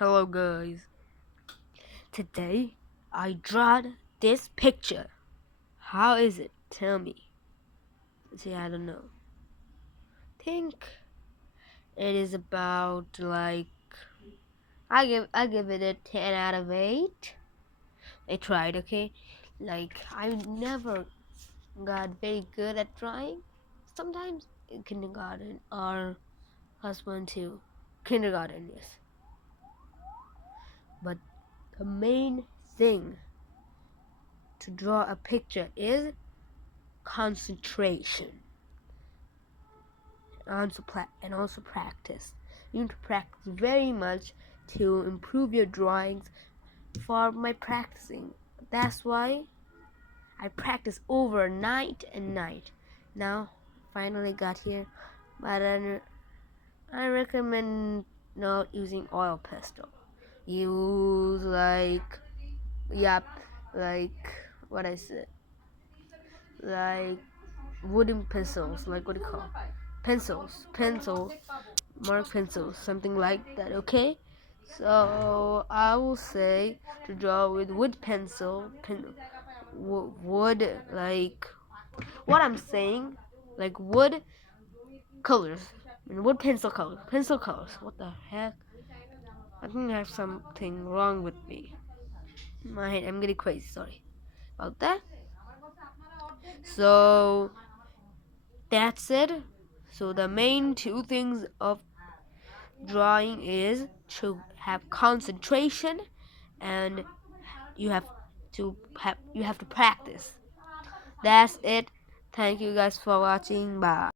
Hello guys. Today I drawed this picture. How is it? Tell me. See, I don't know. Think it is about like I give it a 10 out of 8. I tried, okay? Like I never got very good at drawing. Sometimes in kindergarten or +1 too. Kindergarten, yes. But the main thing to draw a picture is concentration and also practice. You need to practice very much to improve your drawings. For my practicing, that's why I practice over night and night. Now finally got here, but I recommend not using oil pastel. Use like what I said, like wooden pencils, like what do you call pencils, mark pencils, something like that, okay? So I will say to draw with wood pencil, wood, like what I'm saying, like wood colors, and wood pencil colors. What the heck? I think I have something wrong with me. My head, I'm getting crazy, sorry about that. So that's it. So the main two things of drawing is to have concentration, and you have to practice. That's it. Thank you guys for watching. Bye.